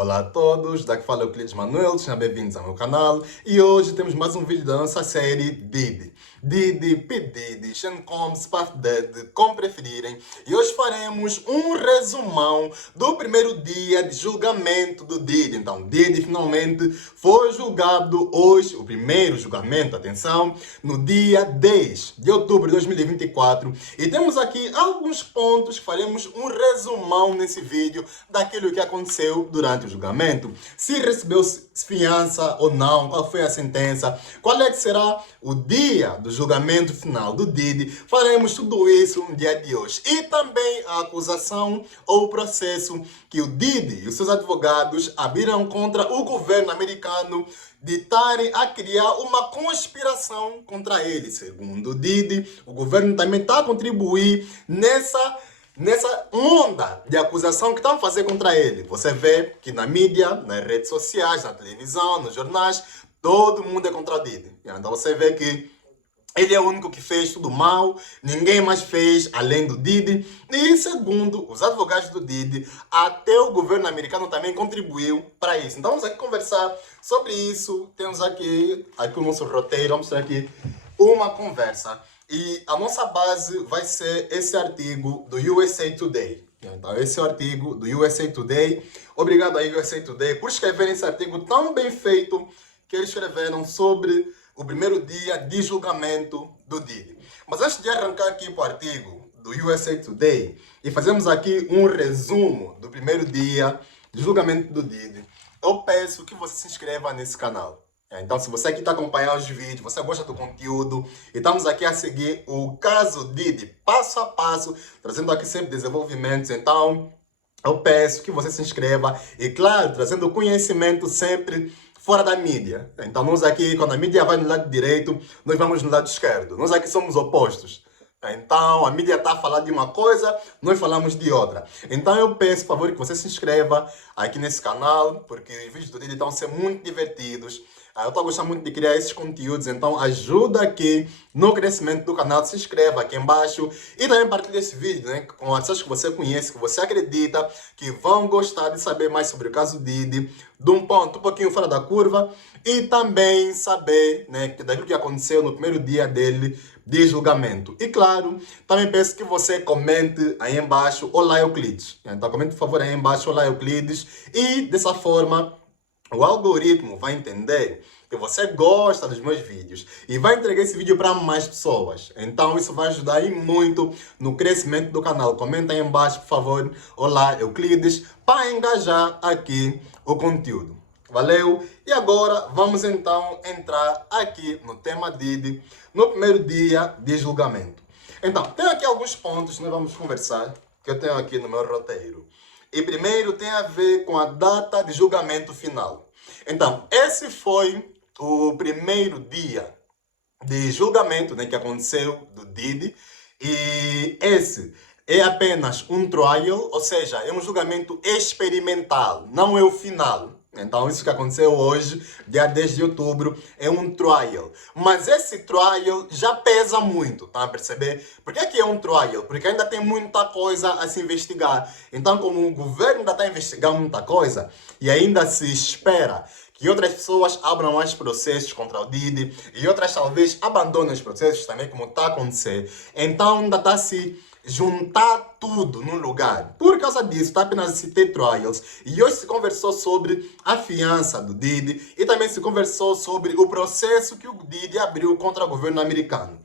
Olá a todos, daqui fala Euclides Manuel, sejam bem-vindos ao meu canal e hoje temos mais um vídeo da nossa série Diddy. Diddy, P. Diddy, Sean Combs, Puff Daddy, como preferirem. E hoje faremos um resumão do primeiro dia de julgamento do Diddy. Então, Diddy finalmente foi julgado hoje, o primeiro julgamento, atenção, no dia 10 de outubro de 2024. E temos aqui alguns pontos que faremos um resumão nesse vídeo daquilo que aconteceu durante o julgamento. Se recebeu fiança ou não, qual foi a sentença, qual é que será o dia do julgamento final do Diddy. Faremos tudo isso no dia de hoje. E também a acusação ou o processo que o Diddy e os seus advogados abriram contra o governo americano de estarem a criar uma conspiração contra ele. Segundo o Diddy, o governo também está a contribuir nessa onda de acusação que estão a fazer contra ele. Você vê que na mídia, nas redes sociais, na televisão, nos jornais, todo mundo é contra o Diddy. Então você vê que ele é o único que fez tudo mal, ninguém mais fez além do Diddy. E segundo os advogados do Diddy, até o governo americano também contribuiu para isso. Então vamos aqui conversar sobre isso. Temos aqui o nosso roteiro, vamos ter aqui uma conversa. E a nossa base vai ser esse artigo do USA Today. Então, esse é o artigo do USA Today. Obrigado aí, USA Today, por escrever esse artigo tão bem feito que eles escreveram sobre o primeiro dia de julgamento do Diddy. Mas antes de arrancar aqui para o artigo do USA Today e fazermos aqui um resumo do primeiro dia de julgamento do Diddy, eu peço que você se inscreva nesse canal. Então, se você aqui está acompanhando os vídeos, você gosta do conteúdo, e estamos aqui a seguir o caso Diddy, passo a passo, trazendo aqui sempre desenvolvimentos. Então, eu peço que você se inscreva e, claro, trazendo conhecimento sempre fora da mídia. Então, nós aqui, quando a mídia vai no lado direito, nós vamos no lado esquerdo. Nós aqui somos opostos. Então, a mídia está a falar de uma coisa, nós falamos de outra. Então, eu peço, por favor, que você se inscreva aqui nesse canal, porque os vídeos do Diddy estão a ser muito divertidos. Eu estou a gostar muito de criar esses conteúdos, então ajuda aqui no crescimento do canal, se inscreva aqui embaixo e também partilhe esse vídeo, né, com as pessoas que você conhece, que você acredita que vão gostar de saber mais sobre o caso Diddy, de um ponto um pouquinho fora da curva e também saber, né, daquilo que aconteceu no primeiro dia dele de julgamento. E claro, também peço que você comente aí embaixo, olá Euclides. Então comente por favor aí embaixo, olá Euclides, e dessa forma o algoritmo vai entender que você gosta dos meus vídeos e vai entregar esse vídeo para mais pessoas. Então isso vai ajudar aí muito no crescimento do canal. Comenta aí embaixo, por favor, olá Euclides, para engajar aqui o conteúdo. Valeu? E agora vamos então entrar aqui no tema Diddy, no primeiro dia de julgamento. Então, tem aqui alguns pontos que nós vamos conversar, que eu tenho aqui no meu roteiro. E primeiro tem a ver com a data de julgamento final. Então, esse foi o primeiro dia de julgamento, né, que aconteceu do Diddy. E esse é apenas um trial, ou seja, é um julgamento experimental, não é o final. Então, isso que aconteceu hoje, dia 10 de outubro, é um trial. Mas esse trial já pesa muito, tá a perceber? Por que é um trial? Porque ainda tem muita coisa a se investigar. Então, como o governo ainda está a investigar muita coisa, e ainda se espera que outras pessoas abram mais processos contra o Diddy, e outras talvez abandonem os processos também, como está a acontecer. Então, ainda está a se juntar tudo num lugar. Por causa disso, está apenas a se ter trials. E hoje se conversou sobre a fiança do Diddy e também se conversou sobre o processo que o Diddy abriu contra o governo americano.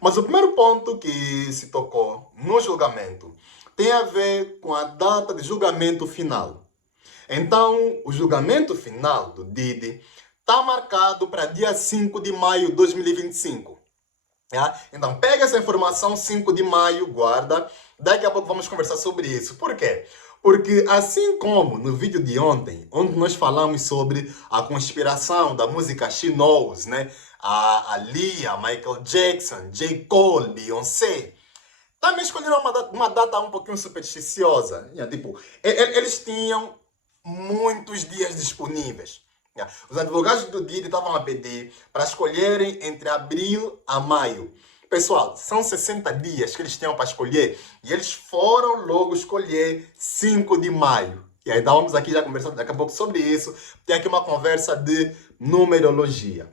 Mas o primeiro ponto que se tocou no julgamento tem a ver com a data de julgamento final. Então, o julgamento final do Diddy está marcado para dia 5 de maio de 2025. Então, pega essa informação, 5 de maio, guarda. Daqui a pouco vamos conversar sobre isso. Por quê? Porque assim como no vídeo de ontem, onde nós falamos sobre a conspiração da música She Knows, né? A Lia, Michael Jackson, J. Cole, Beyoncé, também escolheram uma data um pouquinho supersticiosa. Tipo, eles tinham muitos dias disponíveis. Os advogados do Diddy estavam a pedir para escolherem entre abril a maio. Pessoal, são 60 dias que eles tinham para escolher e eles foram logo escolher 5 de maio. E aí, então vamos aqui já conversar daqui a pouco sobre isso. Tem aqui uma conversa de numerologia.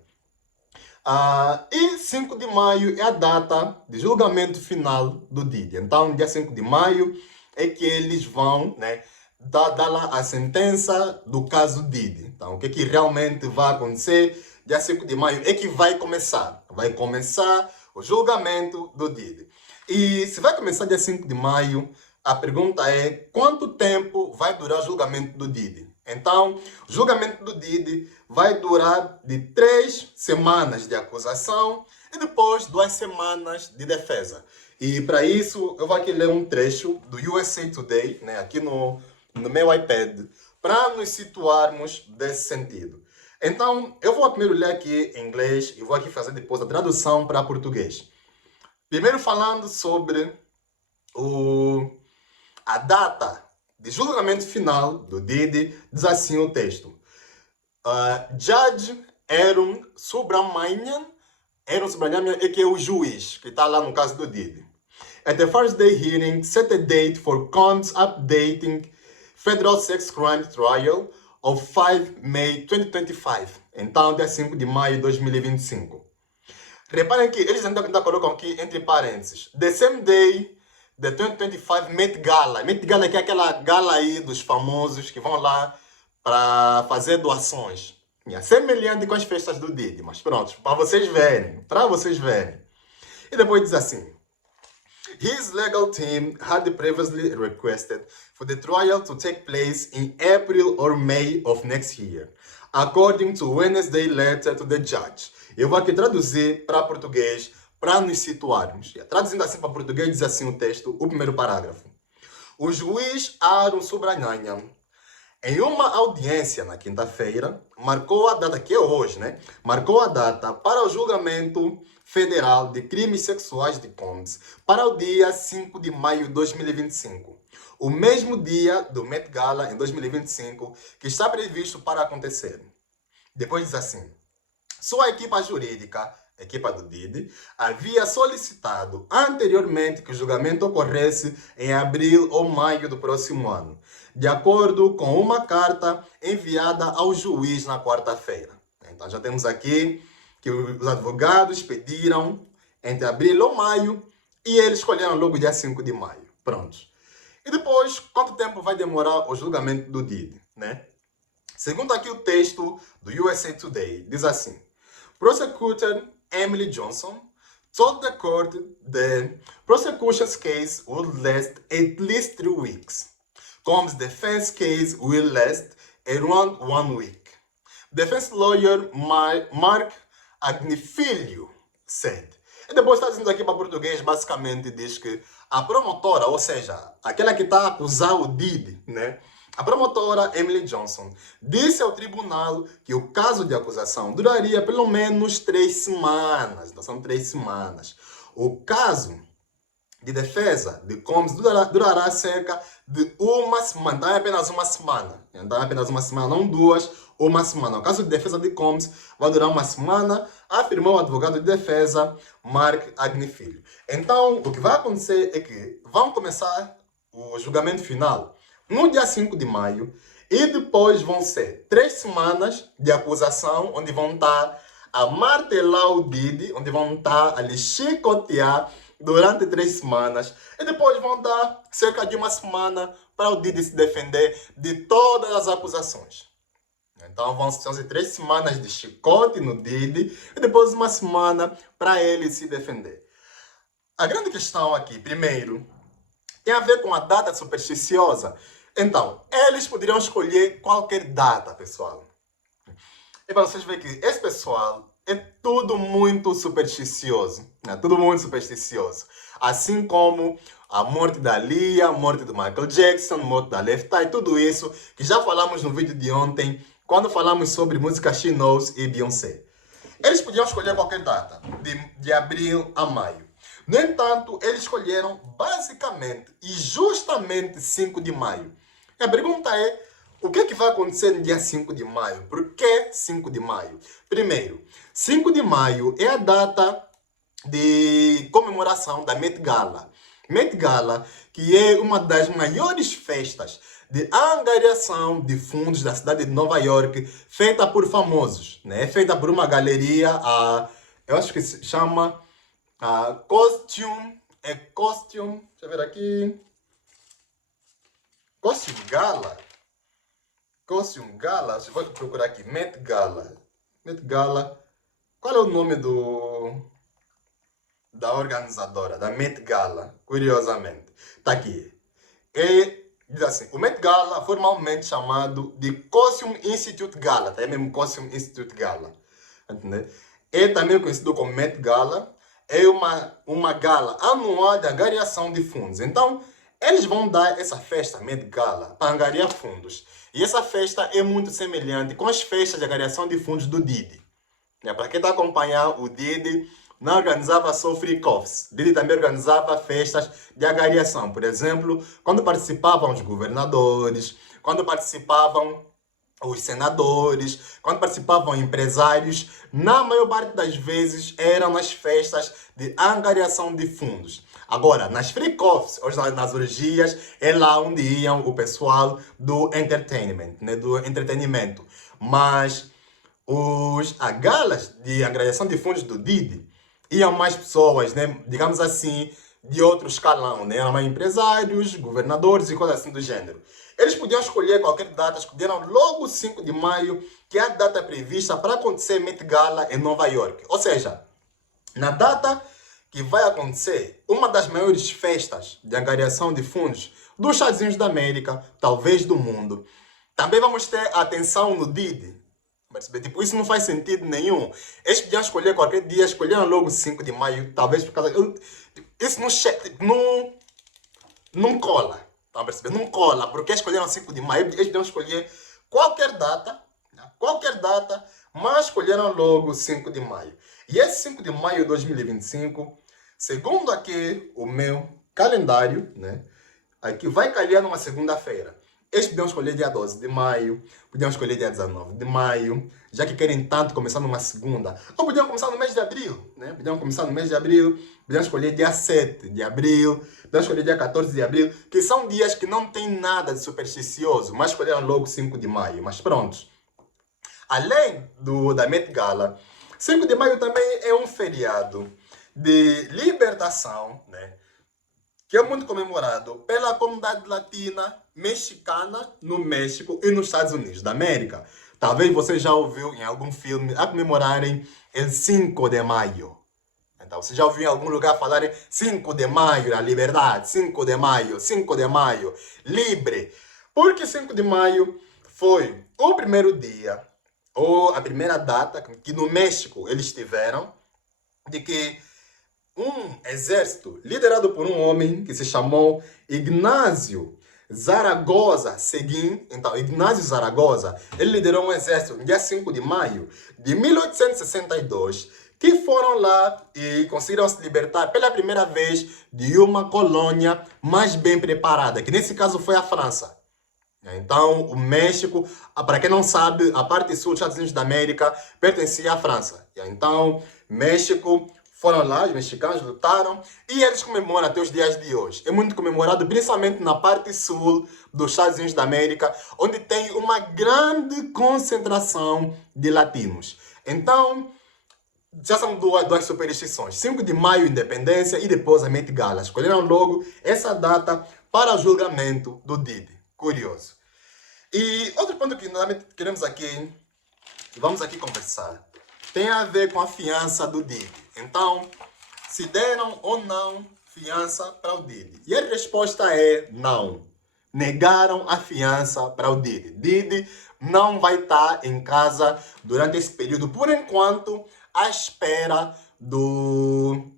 E 5 de maio é a data de julgamento final do Didi. Então, dia 5 de maio é que eles vão, né, dar lá a sentença do caso Didi. Então, o que realmente vai acontecer? Dia 5 de maio é que vai começar. Vai começar o julgamento do Didi. E se vai começar dia 5 de maio, a pergunta é quanto tempo vai durar o julgamento do Didi? Então, o julgamento do Didi vai durar de 3 semanas de acusação e depois 2 semanas de defesa. E para isso, eu vou aqui ler um trecho do USA Today, né, aqui no meu iPad, para nos situarmos desse sentido. Então, eu vou primeiro ler aqui em inglês e vou aqui fazer depois a tradução para português. Primeiro falando sobre a data de julgamento final do Didi, diz assim o texto. Judge Arun Subramanian é que é o juiz que está lá no caso do Didi. At the first day hearing, set a date for Combs updating Federal Sex Crime Trial of 5 May 2025. Então, dia 5 de maio de 2025. Reparem que eles ainda colocam aqui entre parênteses. The same day, the 2025 Met Gala. Met Gala que é aquela gala aí dos famosos que vão lá para fazer doações. Semelhante com as festas do Didi, mas pronto, para vocês verem. E depois diz assim. His legal team had previously requested for the trial to take place in April or May of next year, according to Wednesday letter to the judge. Eu vou aqui traduzir para português para nos situarmos. Traduzindo assim para português, diz assim o texto, o primeiro parágrafo. O juiz Arun Subramanian, em uma audiência na quinta-feira, marcou a data, que é hoje, né? Marcou a data para o julgamento federal de crimes sexuais de Combs para o dia 5 de maio de 2025. O mesmo dia do Met Gala em 2025 que está previsto para acontecer. Depois diz assim. Sua equipa jurídica, a equipa do Didi, havia solicitado anteriormente que o julgamento ocorresse em abril ou maio do próximo ano, de acordo com uma carta enviada ao juiz na quarta-feira. Então já temos aqui que os advogados pediram entre abril ou maio e eles escolheram logo dia 5 de maio. Pronto. E depois, quanto tempo vai demorar o julgamento do Didi, né? Segundo aqui o texto do USA Today, diz assim. Prosecutor Emily Johnson told the court the prosecution's case would last at least 3 weeks. Combs' defense case will last around 1 week. Defense lawyer Mark Agnifilho said. E depois está dizendo aqui para português, basicamente diz que a promotora, ou seja, aquela que está a acusar o Didi, né? A promotora Emily Johnson disse ao tribunal que o caso de acusação duraria pelo menos 3 semanas. Então, são 3 semanas. O caso de defesa de Combs durará cerca de 1 semana. Então, é apenas 1 semana. Então, é apenas 1 semana, não 2, 1 semana. O caso de defesa de Combs vai durar 1 semana, afirmou o advogado de defesa Mark Agnifilho. Então, o que vai acontecer é que vão começar o julgamento final no dia 5 de maio, e depois vão ser 3 semanas de acusação, onde vão estar a martelar o Didi, onde vão estar a lhe chicotear durante 3 semanas, e depois vão dar cerca de 1 semana para o Didi se defender de todas as acusações. Então vão ser 3 semanas de chicote no Didi, e depois 1 semana para ele se defender. A grande questão aqui, primeiro, tem a ver com a data supersticiosa. Então, eles poderiam escolher qualquer data, pessoal. E para vocês verem que esse pessoal é tudo muito supersticioso. Né? Tudo muito supersticioso. Assim como a morte da Lia, a morte do Michael Jackson, a morte da Left Eye, tudo isso que já falamos no vídeo de ontem, quando falamos sobre música She Knows e Beyoncé. Eles podiam escolher qualquer data, de abril a maio. No entanto, eles escolheram basicamente e justamente 5 de maio. E a pergunta é, o que vai acontecer no dia 5 de maio? Por que 5 de maio? Primeiro, 5 de maio é a data de comemoração da Met Gala. Met Gala, que é uma das maiores festas de angariação de fundos da cidade de Nova York, feita por famosos, né? Feita por uma galeria, eu acho que se chama Costume, deixa eu ver aqui, Costume Gala, vou procurar aqui, Met Gala, qual é o nome da organizadora, da Met Gala, curiosamente? Tá aqui. Diz assim, o Met Gala, formalmente chamado de Costume Institute Gala, tá? É mesmo Costume Institute Gala, entendeu? É também conhecido como Met Gala, é uma gala anual de angariação de fundos. Então, eles vão dar essa festa Met Gala para angariar fundos. E essa festa é muito semelhante com as festas de angariação de fundos do Didi. Para quem está acompanhando, o Didi não organizava só free coffs. Didi também organizava festas de angariação. Por exemplo, quando participavam os governadores, quando participavam os senadores, quando participavam empresários, na maior parte das vezes eram nas festas de angariação de fundos. Agora, nas free coffs, ou nas orgias, é lá onde iam o pessoal do entertainment, né, do entretenimento. Mas a galas de angariação de fundos do Didi iam mais pessoas, né, digamos assim, de outro escalão, né? Eram mais empresários, governadores e coisas assim do gênero. Eles podiam escolher qualquer data, escolheram logo 5 de maio, que é a data prevista para acontecer Met Gala em Nova York. Ou seja, na data que vai acontecer uma das maiores festas de angariação de fundos dos Estados Unidos da América, talvez do mundo. Também vamos ter a atenção no Didi. Tipo, isso não faz sentido nenhum. Eles podiam escolher qualquer dia, escolheram logo 5 de maio, talvez por causa... Isso não cola. Estão a perceber? Não cola, porque escolheram 5 de maio, eles podiam escolher qualquer data, mas escolheram logo 5 de maio. E esse 5 de maio de 2025, segundo aqui o meu calendário, né, aqui vai calhar numa segunda-feira. Eles podiam escolher dia 12 de maio, podiam escolher dia 19 de maio, já que querem tanto começar numa segunda. Ou podiam começar no mês de abril, né? Podiam começar no mês de abril, podiam escolher dia 7 de abril, podiam escolher dia 14 de abril, que são dias que não tem nada de supersticioso, mas escolheram logo 5 de maio. Mas pronto. Além da Met Gala, 5 de maio também é um feriado de libertação, né? Que é muito comemorado pela comunidade latina mexicana no México e nos Estados Unidos da América. Talvez você já ouviu em algum filme a comemorarem o 5 de maio. Então, você já ouviu em algum lugar falarem 5 de maio, a liberdade, 5 de maio, livre. Porque 5 de maio foi o primeiro dia, ou a primeira data que no México eles tiveram, de que um exército liderado por um homem que se chamou Ignacio Zaragoza Seguin. Então, Ignacio Zaragoza, ele liderou um exército no dia 5 de maio de 1862, que foram lá e conseguiram se libertar pela primeira vez de uma colônia mais bem preparada, que nesse caso foi a França. Então, o México, para quem não sabe, a parte sul dos Estados Unidos da América pertencia à França. Então, México, foram lá, os mexicanos lutaram e eles comemoram até os dias de hoje. É muito comemorado, principalmente na parte sul dos Estados Unidos da América, onde tem uma grande concentração de latinos. Então, já são duas superstições. 5 de maio, independência, e depois a Met Gala. Escolheram logo essa data para o julgamento do Didi. Curioso. E outro ponto que nós queremos aqui, vamos aqui conversar, tem a ver com a fiança do Didi. Então, se deram ou não fiança para o Didi? E a resposta é não. Negaram a fiança para o Didi. Didi não vai estar em casa durante esse período, por enquanto, à espera do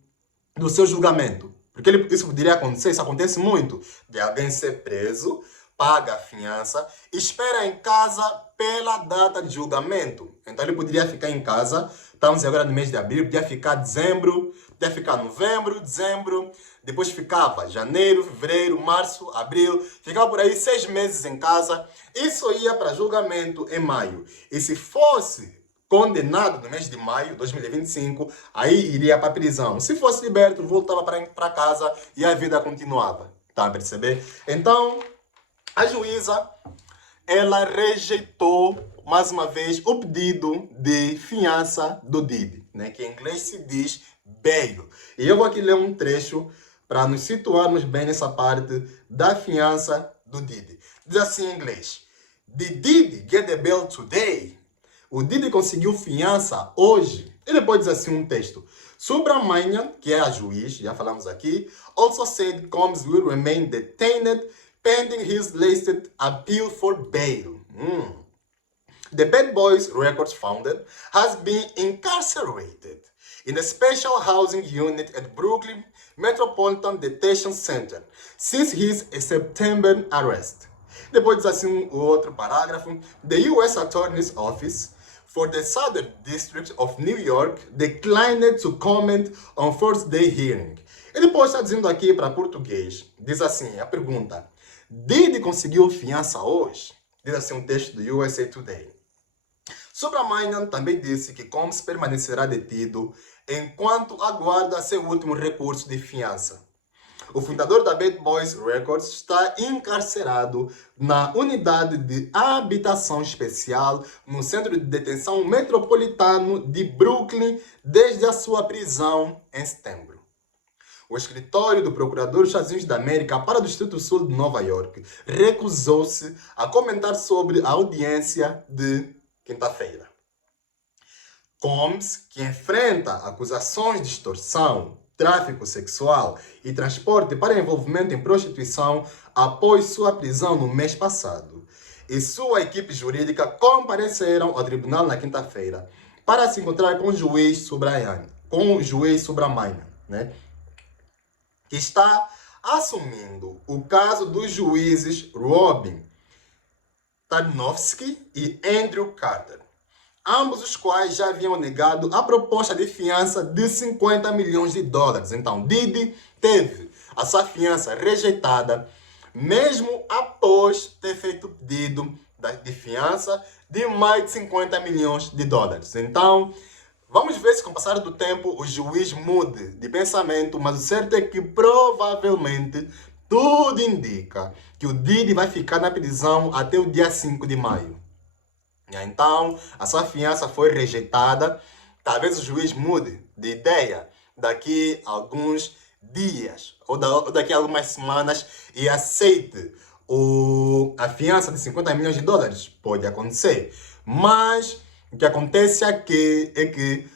seu julgamento. Porque isso poderia acontecer, isso acontece muito, de alguém ser preso, paga a fiança, espera em casa pela data de julgamento. Então ele poderia ficar em casa, estamos agora no mês de abril, podia ficar dezembro, podia ficar novembro, dezembro, depois ficava janeiro, fevereiro, março, abril, ficava por aí 6 meses em casa, isso ia para julgamento em maio. E se fosse condenado no mês de maio de 2025, aí iria para a prisão. Se fosse liberto, voltava para casa e a vida continuava. Tá a perceber? Então, A juíza, ela rejeitou, mais uma vez, o pedido de fiança do Diddy, né? Que em inglês se diz bail. E eu vou aqui ler um trecho para nos situarmos bem nessa parte da fiança do Diddy. Diz assim em inglês: Did Diddy get the bail today? O Diddy conseguiu fiança hoje. E depois diz assim um texto. Subramanian, que é a juiz, já falamos aqui, also said Combs will remain detained pending his latest appeal for bail. The Bad Boys Records founder has been incarcerated in a special housing unit at Brooklyn Metropolitan Detention Center since his September arrest. Depois diz assim o outro parágrafo. The U.S. Attorney's Office for the Southern District of New York declined to comment on first day hearing. E depois está dizendo aqui para português, diz assim, a pergunta, Diddy conseguiu fiança hoje? Diz assim um texto do USA Today. Subramanian também disse que Combs permanecerá detido enquanto aguarda seu último recurso de fiança. O fundador da Bad Boys Records está encarcerado na unidade de habitação especial no Centro de Detenção Metropolitano de Brooklyn desde a sua prisão em setembro. O escritório do Procurador dos Estados Unidos da América para o Distrito Sul de Nova York recusou-se a comentar sobre a audiência de quinta-feira. Combs, que enfrenta acusações de extorsão, tráfico sexual e transporte para envolvimento em prostituição após sua prisão no mês passado, e sua equipe jurídica compareceram ao tribunal na quinta-feira para se encontrar com o juiz Subramanian, né, que está assumindo o caso dos juízes Robin Tarnowski e Andrew Carter, ambos os quais já haviam negado a proposta de fiança de 50 milhões de dólares. Então, Diddy teve a sua fiança rejeitada, mesmo após ter feito o pedido de fiança de mais de 50 milhões de dólares. Então, vamos ver se com o passar do tempo o juiz mude de pensamento, mas o certo é que provavelmente tudo indica que o Diddy vai ficar na prisão até o dia 5 de maio. Então, a sua fiança foi rejeitada. Talvez o juiz mude de ideia daqui a alguns dias ou daqui a algumas semanas e aceite a fiança de 50 milhões de dólares. Pode acontecer. Mas o que acontece aqui é que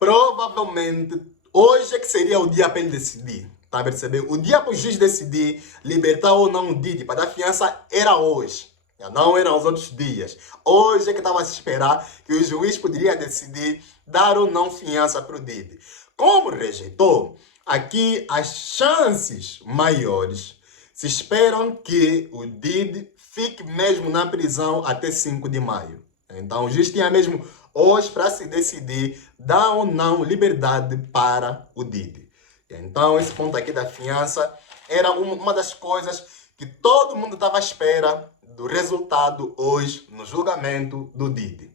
provavelmente hoje é que seria o dia para ele decidir. Tá a perceber? O dia para o juiz decidir libertar ou não o Diddy para dar fiança era hoje. Não eram os outros dias. Hoje é que estava a se esperar que o juiz poderia decidir dar ou não fiança para o Diddy. Como rejeitou, aqui as chances maiores se esperam que o Diddy fique mesmo na prisão até 5 de maio. Então o juiz tinha mesmo hoje para se decidir dar ou não liberdade para o Diddy. Então esse ponto aqui da fiança era uma das coisas que todo mundo estava à espera do resultado hoje no julgamento do Diddy.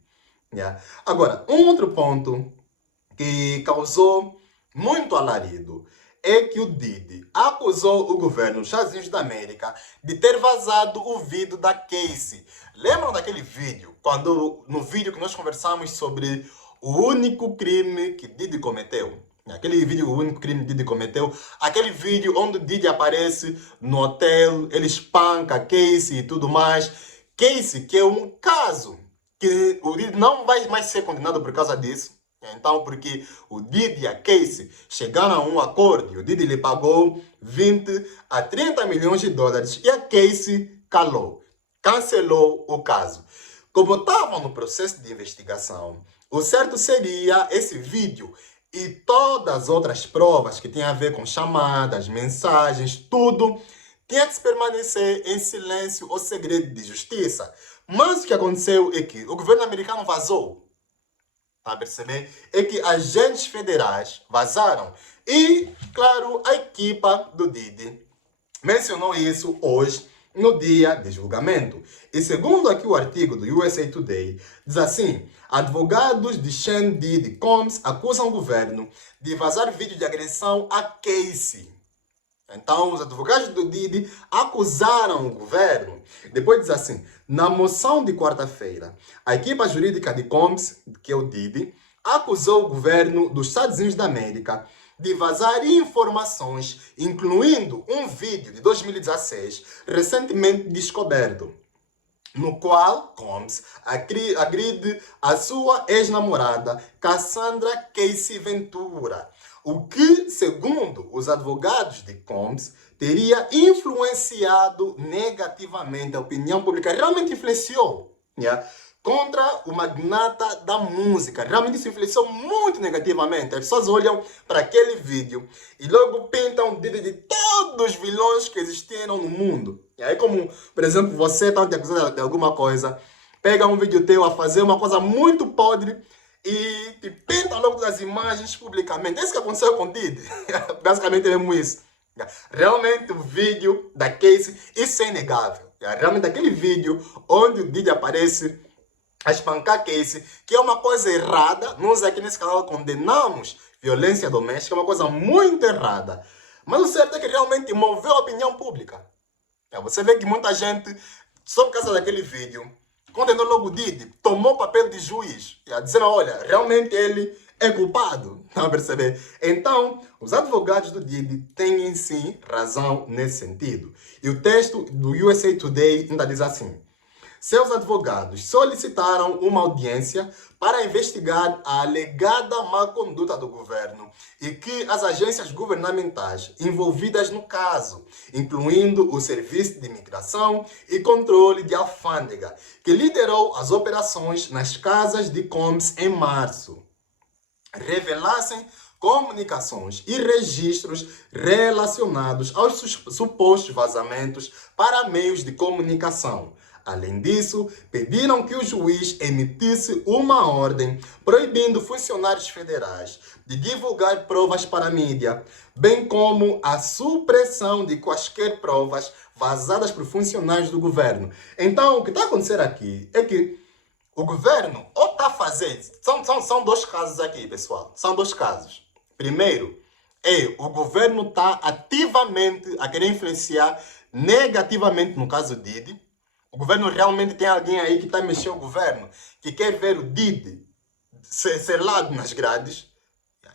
Agora, um outro ponto que causou muito alarido é que o Diddy acusou o governo dos Estados Unidos da América de ter vazado o vídeo da Casey. Lembram daquele vídeo? No vídeo que nós conversamos sobre o único crime que Diddy cometeu? Aquele vídeo, o único crime que Diddy cometeu, aquele vídeo onde o Diddy aparece no hotel, ele espanca Casey e tudo mais. Casey, que é um caso que o Diddy não vai mais ser condenado por causa disso. Então, porque o Diddy e a Casey chegaram a um acordo e o Diddy lhe pagou 20 a 30 milhões de dólares e a Casey calou, cancelou o caso. Como estavam no processo de investigação, o certo seria esse vídeo e todas as outras provas que têm a ver com chamadas, mensagens, tudo, tinha que se permanecer em silêncio ou segredo de justiça. Mas o que aconteceu é que o governo americano vazou. Tá a perceber? É que agentes federais vazaram. E, claro, a equipa do Diddy mencionou isso hoje, no dia de julgamento. E segundo aqui o artigo do USA Today, diz assim, advogados de Sean Diddy Combs acusam o governo de vazar vídeo de agressão a Casey. Então, os advogados do Didi acusaram o governo. Depois diz assim, na moção de quarta-feira, a equipa jurídica de Combs, que é o Didi, acusou o governo dos Estados Unidos da América de vazar informações, incluindo um vídeo de 2016, recentemente descoberto, no qual Combs agride a sua ex-namorada Cassandra Casey Ventura, o que, segundo os advogados de Combs, teria influenciado negativamente a opinião pública, realmente influenciou, yeah, contra o magnata da música. Realmente isso influenciou muito negativamente. As pessoas olham para aquele vídeo e logo pintam o dedo de todos os vilões que existiram no mundo. E aí, como, por exemplo, você está te acusando de alguma coisa, pega um vídeo teu a fazer uma coisa muito podre e te pinta logo das imagens publicamente. É isso que aconteceu com o Didi. Basicamente é mesmo isso. Realmente o vídeo da Casey, isso é inegável. Realmente aquele vídeo onde o Didi aparece a espancar Casey, que é uma coisa errada. Nós aqui nesse canal condenamos violência doméstica, é uma coisa muito errada. Mas o certo é que realmente moveu a opinião pública. Você vê que muita gente, só por causa daquele vídeo, condenou logo o Didi, tomou o papel de juiz, dizendo, olha, realmente ele é culpado. Estão a perceber? Então, os advogados do Didi têm sim razão nesse sentido. E o texto do USA Today ainda diz assim: seus advogados solicitaram uma audiência para investigar a alegada má conduta do governo e que as agências governamentais envolvidas no caso, incluindo o Serviço de Imigração e Controle de Alfândega, que liderou as operações nas casas de Combs em março, revelassem comunicações e registros relacionados aos supostos vazamentos para meios de comunicação. Além disso, pediram que o juiz emitisse uma ordem proibindo funcionários federais de divulgar provas para a mídia, bem como a supressão de quaisquer provas vazadas por funcionários do governo. Então, o que está acontecendo aqui é que o governo ou está fazendo... São dois casos aqui, pessoal. São dois casos. Primeiro, o governo está ativamente a querer influenciar negativamente, no caso Didi. O governo realmente tem alguém aí que está mexendo o governo, que quer ver o Didi selado nas grades.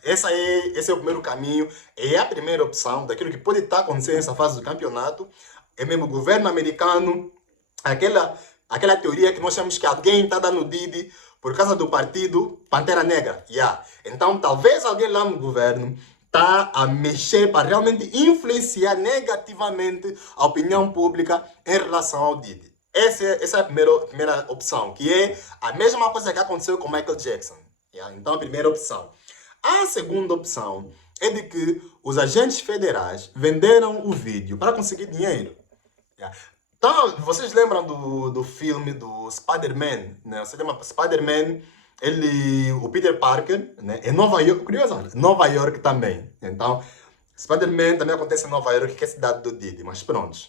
Esse é o primeiro caminho, é a primeira opção daquilo que pode estar acontecendo nessa fase do campeonato. É mesmo o governo americano, aquela teoria que nós chamamos que alguém está dando Didi por causa do partido Pantera Negra. Então, talvez alguém lá no governo está a mexer para realmente influenciar negativamente a opinião pública em relação ao Didi. Essa é a primeira opção, que é a mesma coisa que aconteceu com Michael Jackson. Então, a primeira opção. A segunda opção é de que os agentes federais venderam o vídeo para conseguir dinheiro. Então, vocês lembram do filme do Spider-Man? Né? Você lembra do Spider-Man? O Peter Parker, né? Em Nova York, curioso, Nova York também. Então, Spider-Man também acontece em Nova York, que é a cidade do Didi, mas pronto.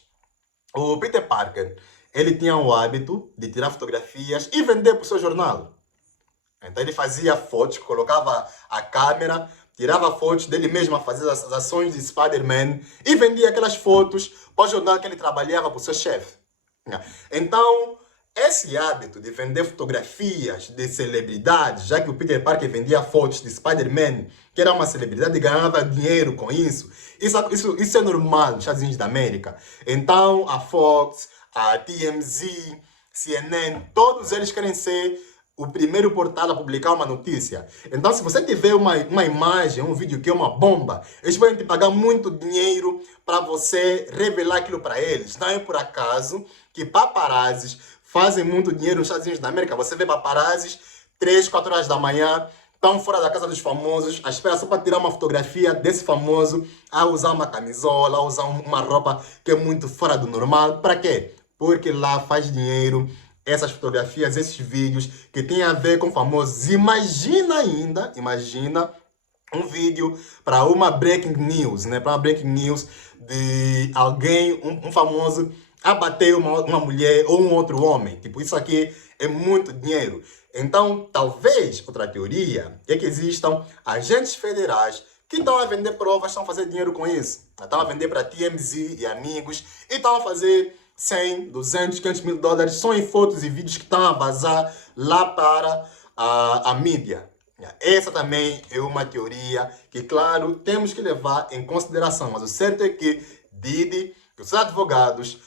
O Peter Parker, ele tinha o hábito de tirar fotografias e vender para o seu jornal. Então ele fazia fotos, colocava a câmera, tirava fotos dele mesmo a fazer as ações de Spider-Man e vendia aquelas fotos para o jornal que ele trabalhava para o seu chefe. Então, esse hábito de vender fotografias de celebridades, já que o Peter Parker vendia fotos de Spider-Man, que era uma celebridade e ganhava dinheiro com isso, isso é normal nos Estados Unidos da América. Então, a Fox, a TMZ, CNN, todos eles querem ser o primeiro portal a publicar uma notícia. Então, se você tiver uma imagem, um vídeo que é uma bomba, eles vão te pagar muito dinheiro para você revelar aquilo para eles. Não é por acaso que paparazzis fazem muito dinheiro nos Estados Unidos da América. Você vê paparazzis 3, 4 horas da manhã, estão fora da casa dos famosos, à espera só para tirar uma fotografia desse famoso, a usar uma camisola, a usar uma roupa que é muito fora do normal. Para quê? Porque lá faz dinheiro essas fotografias, esses vídeos que tem a ver com famosos. Imagina um vídeo para uma breaking news, né? Para uma breaking news de alguém, um famoso, abater uma mulher ou um outro homem. Tipo, isso aqui é muito dinheiro. Então, talvez, outra teoria é que existam agentes federais que estão a vender provas, estão a fazer dinheiro com isso. Estão a vender para TMZ e amigos e estão a fazer 100, 200, 500 mil dólares só em fotos e vídeos que estão a vazar lá para a mídia. Essa também é uma teoria que, claro, temos que levar em consideração. Mas o certo é que Diddy, que os advogados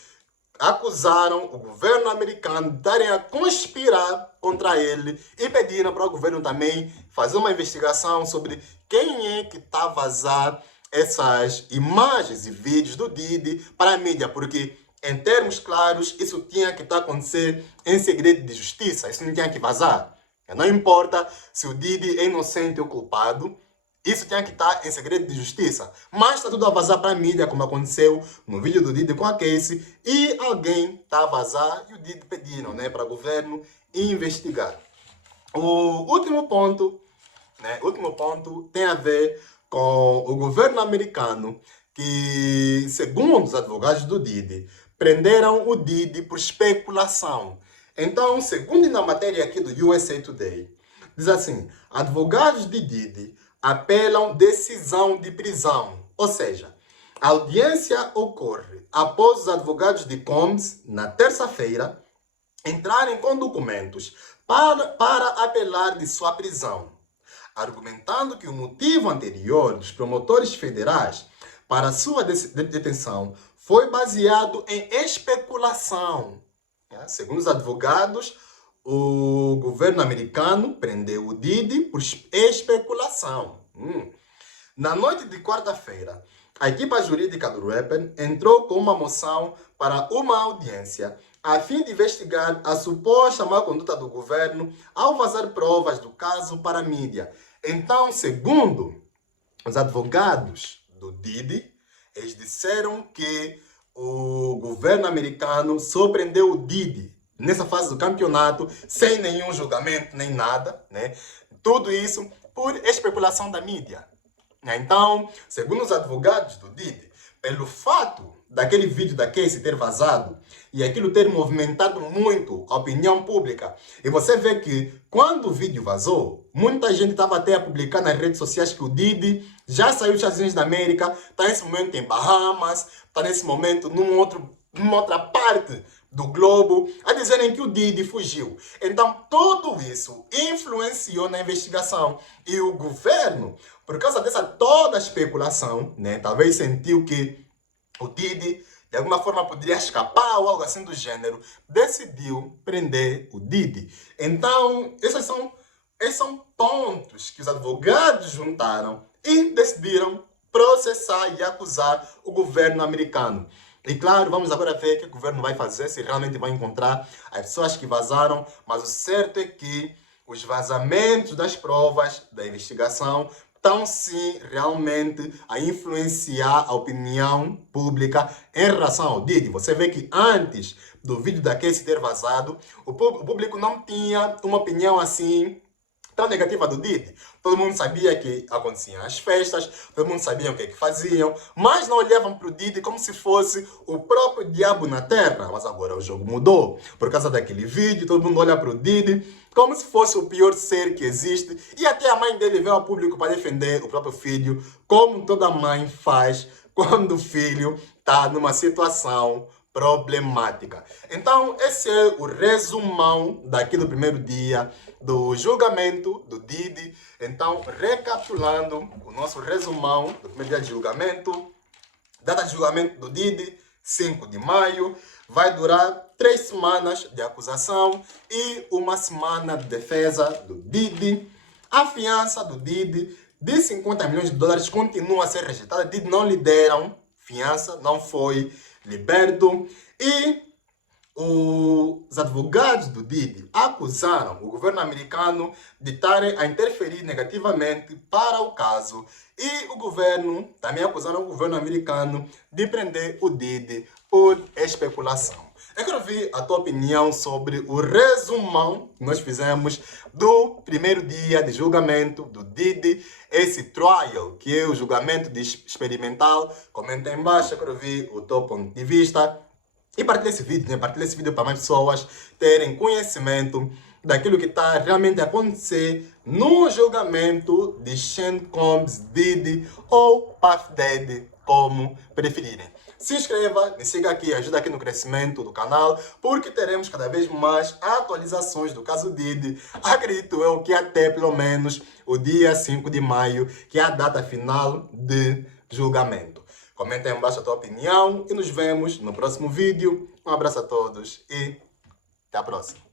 acusaram o governo americano de estarem a conspirar contra ele e pediram para o governo também fazer uma investigação sobre quem é que está a vazar essas imagens e vídeos do Diddy para a mídia, porque, em termos claros, isso tinha que estar a acontecer em segredo de justiça, isso não tinha que vazar. Não importa se o Diddy é inocente ou culpado, isso tinha que estar em segredo de justiça. Mas está tudo a vazar para a mídia, como aconteceu no vídeo do Diddy com a Casey, e alguém está a vazar e o Diddy pediram, né, para o governo investigar. O último ponto tem a ver com o governo americano que, segundo os advogados do Diddy, prenderam o Diddy por especulação. Então, segundo na matéria aqui do USA Today, diz assim: advogados de Diddy apelam decisão de prisão. Ou seja, a audiência ocorre após os advogados de Combs, na terça-feira, entrarem com documentos para apelar de sua prisão, argumentando que o motivo anterior dos promotores federais para sua detenção foi baseado em especulação. Segundo os advogados, o governo americano prendeu o Diddy por especulação. Na noite de quarta-feira, a equipa jurídica do rapper entrou com uma moção para uma audiência a fim de investigar a suposta má conduta do governo ao vazar provas do caso para a mídia. Então, segundo os advogados do Diddy, eles disseram que o governo americano surpreendeu o Diddy nessa fase do campeonato, sem nenhum julgamento, nem nada, né? Tudo isso por especulação da mídia. Então, segundo os advogados do Diddy, pelo fato daquele vídeo da Casey ter vazado e aquilo ter movimentado muito a opinião pública, e você vê que quando o vídeo vazou, muita gente estava até a publicar nas redes sociais que o Diddy já saiu dos Estados Unidos da América, está nesse momento em Bahamas, está nesse momento numa outra parte do globo, a dizerem que o Diddy fugiu. Então, tudo isso influenciou na investigação. E o governo, por causa dessa toda especulação, né, talvez sentiu que o Diddy, de alguma forma, poderia escapar ou algo assim do gênero, decidiu prender o Diddy. Então, esses são pontos que os advogados juntaram e decidiram processar e acusar o governo americano. E claro, vamos agora ver o que o governo vai fazer, se realmente vai encontrar as pessoas que vazaram, mas o certo é que os vazamentos das provas da investigação estão sim realmente a influenciar a opinião pública em relação ao Diddy. Você vê que antes do vídeo da Casey ter vazado, o público não tinha uma opinião assim tão negativa do Diddy. Todo mundo sabia que aconteciam as festas, todo mundo sabia o que é que faziam, mas não olhavam para o Diddy como se fosse o próprio diabo na terra. Mas agora o jogo mudou. Por causa daquele vídeo, todo mundo olha para o Diddy como se fosse o pior ser que existe. E até a mãe dele veio ao público para defender o próprio filho, como toda mãe faz quando o filho está numa situação problemática. Então, esse é o resumão daqui do primeiro dia do julgamento do Diddy. Então, recapitulando o nosso resumão do primeiro dia de julgamento, data de julgamento do Diddy, 5 de maio, vai durar 3 semanas de acusação e 1 semana de defesa do Diddy. A fiança do Diddy de 50 milhões de dólares continua a ser rejeitada. Diddy não lhe deram fiança, não foi liberto. E os advogados do Diddy acusaram o governo americano de estarem a interferir negativamente para o caso. E o governo também acusaram o governo americano de prender o Diddy por especulação. Eu quero ouvir a tua opinião sobre o resumão que nós fizemos do primeiro dia de julgamento do Diddy, esse trial, que é o julgamento de experimental. Comenta aí embaixo, eu quero ouvir o teu ponto de vista. E partilha esse vídeo, né? Partilha esse vídeo para mais pessoas terem conhecimento daquilo que está realmente a acontecer no julgamento de Sean Combs, Diddy ou Puff Daddy, como preferirem. Se inscreva, me siga aqui, ajuda aqui no crescimento do canal, porque teremos cada vez mais atualizações do caso Diddy. Acredito eu que até pelo menos o dia 5 de maio, que é a data final de julgamento. Comenta aí embaixo a tua opinião e nos vemos no próximo vídeo. Um abraço a todos e até a próxima.